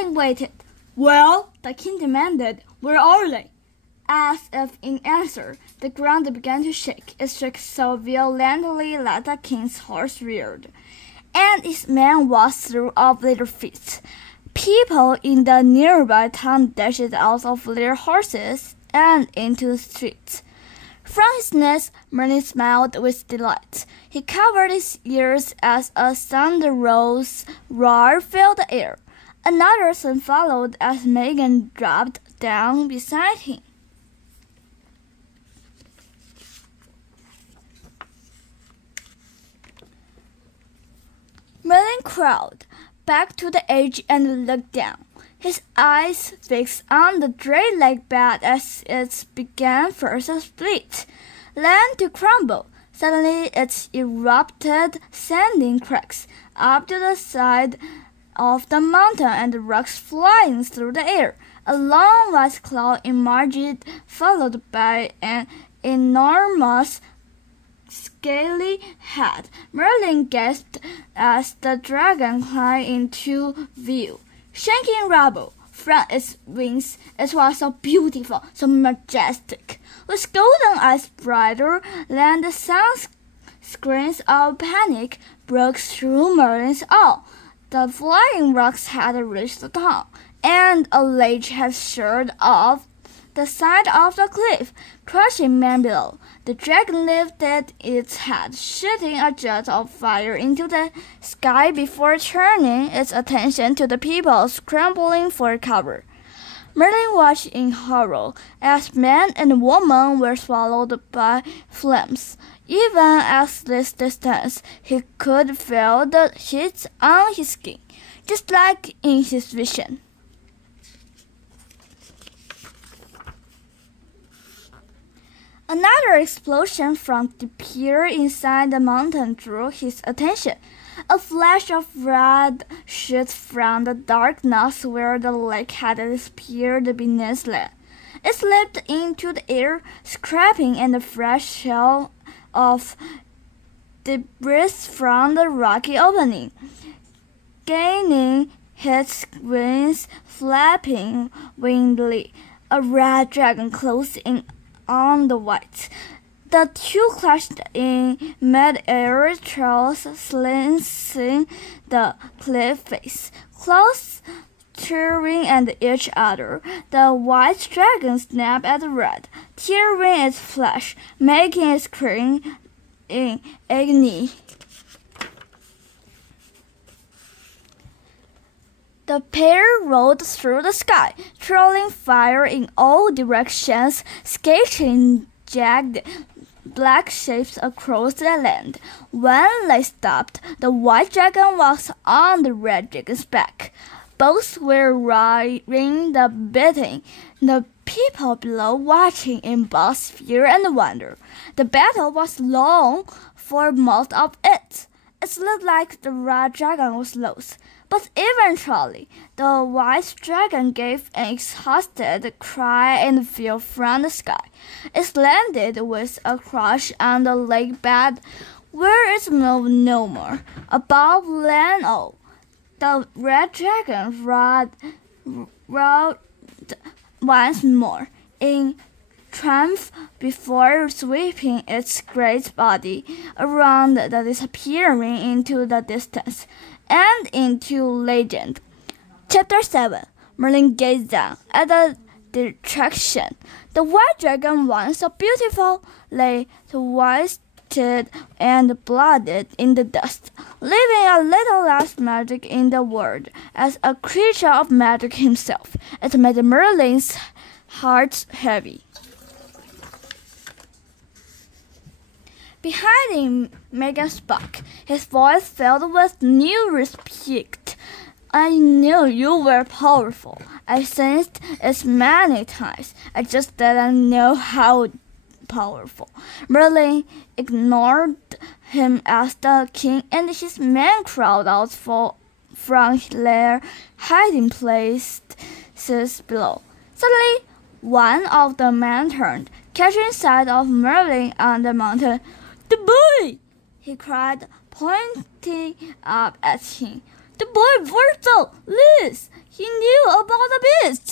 Merlin waited. "Well?" the king demanded. "Where are they?" As if in answer, the ground began to shake. It shook so violently that the king's horse reared, and his men walked through off their feet. People in the nearby town dashed out of their horses and into the streets. From his nest, Merlin smiled with delight. He covered his ears as a thunderous roar filled the air. Another soon followed as Megan dropped down beside him. Merlin crawled back to the edge and looked down, his eyes fixed on the drain-like bed as it began first to split, then to crumble. Suddenly it erupted, sending cracks up to the side of the mountain and rocks flying through the air. A long white cloud emerged, followed by an enormous scaly head. Merlin gasped as the dragon climbed into view, shaking rubble from its wings. It was so beautiful, so majestic, with golden eyes brighter than the sun's. Screams of panic broke through Merlin's awe. The flying rocks had reached the top, and a ledge had sheared off the side of the cliff, crushing men below. The dragon lifted its head, shooting a jet of fire into the sky before turning its attention to the people scrambling for cover. Merlin watched in horror as man and woman were swallowed by flames. Even at this distance, he could feel the heat on his skin, just like in his vision. Another explosion from the pier inside the mountain drew his attention. A flash of red shot from the darkness where the lake had disappeared beneath land. It slipped into the air, scraping at the fresh shell of debris from the rocky opening, gaining its wings, flapping wildly. A red dragon closed in on the white. The two clashed in mid-air, trails slicing the cliff face, claws tearing at each other. The white dragon snapped at the red, tearing its flesh, making it scream in agony. The pair rolled through the sky, trailing fire in all directions, sketching jagged black shapes across the land. When they stopped, the white dragon was on the red dragon's back. Both were riding the beating, the people below watching in both fear and wonder. The battle was long for most of it. It looked like the red dragon was lost. But eventually, the white dragon gave an exhausted cry and fell from the sky. It landed with a crash on the lake bed, where it moved no more. Above land, the red dragon roared once more in triumph before sweeping its great body around the disappearing into the distance and into legend. Chapter 7. Merlin gazed down at the destruction. The white dragon, once so beautiful, lay twisted and bloodied in the dust, leaving a little less magic in the world. As a creature of magic himself, it made Merlin's heart heavy. Behind him, Megan spoke, his voice filled with new respect. "I knew you were powerful. I sensed it many times. I just didn't know how powerful." Merlin ignored him as the king and his men crawled out from their hiding places below. Suddenly, one of the men turned, catching sight of Merlin on the mountain. "The boy!" he cried, pointing up at him. "The boy Virgil lives! He knew about the beast.